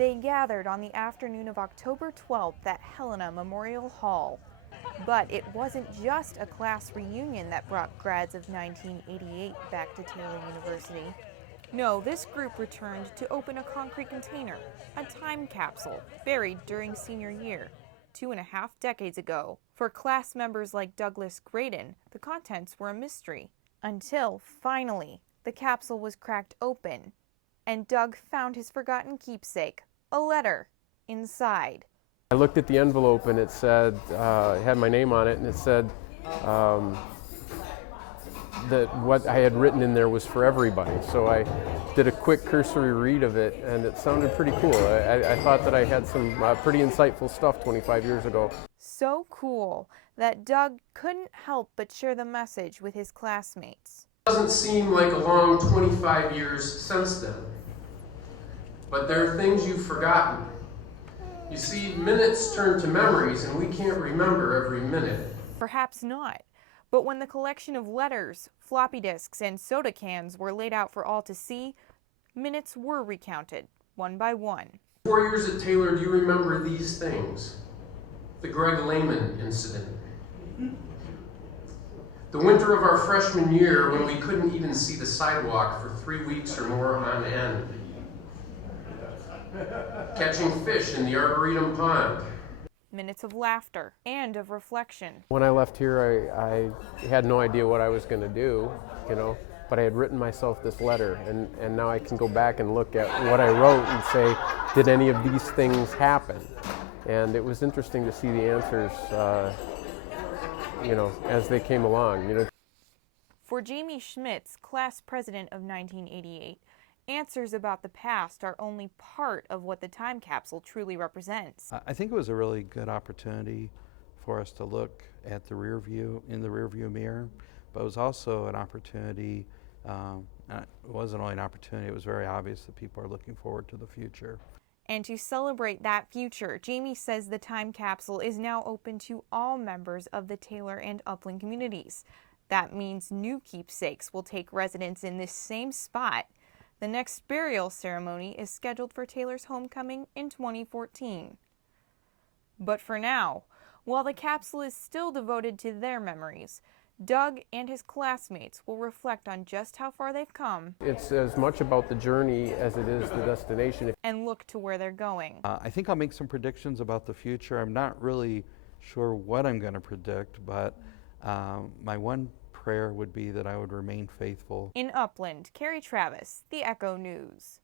They gathered on the afternoon of October 12th at Helena Memorial Hall. But it wasn't just a class reunion that brought grads of 1988 back to Taylor University. No, this group returned to open a concrete container, a time capsule buried during senior year, 2.5 decades ago. For class members like Douglas Graydon, the contents were a mystery. Until, finally, the capsule was cracked open, and Doug found his forgotten keepsake, a letter, inside. I looked at the envelope and it said, it had my name on it, and it said that what I had written in there was for everybody. So I did a quick cursory read of it, and it sounded pretty cool. I thought that I had some pretty insightful stuff 25 years ago. So cool that Doug couldn't help but share the message with his classmates. It doesn't seem like a long 25 years since then, but there are things you've forgotten. You see, minutes turn to memories, and we can't remember every minute. Perhaps not, but when the collection of letters, floppy disks, and soda cans were laid out for all to see, minutes were recounted, one by one. 4 years at Taylor, do you remember these things? The Greg Lehman incident. The winter of our freshman year, when we couldn't even see the sidewalk for 3 weeks or more on end. Catching fish in the Arboretum Pond. Minutes of laughter and of reflection. When I left here, I had no idea what I was going to do, but I had written myself this letter, and now I can go back and look at what I wrote and say, did any of these things happen? And it was interesting to see the answers, as they came along. For Jamie Schmitz, class president of 1988, answers about the past are only part of what the time capsule truly represents. I think it was a really good opportunity for us to look at the rear view, in the rearview mirror, but it was also an opportunity, it wasn't only an opportunity, it was very obvious that people are looking forward to the future. And to celebrate that future, Jamie says the time capsule is now open to all members of the Taylor and Upland communities. That means new keepsakes will take residence in this same spot. The next burial ceremony is scheduled for Taylor's homecoming in 2014. But for now, while the capsule is still devoted to their memories, Doug and his classmates will reflect on just how far they've come. It's as much about the journey as it is the destination. And look to where they're going. I think I'll make some predictions about the future. I'm not really sure what I'm going to predict, but my one prayer would be that I would remain faithful. In Upland, Carrie Travis, The Echo News.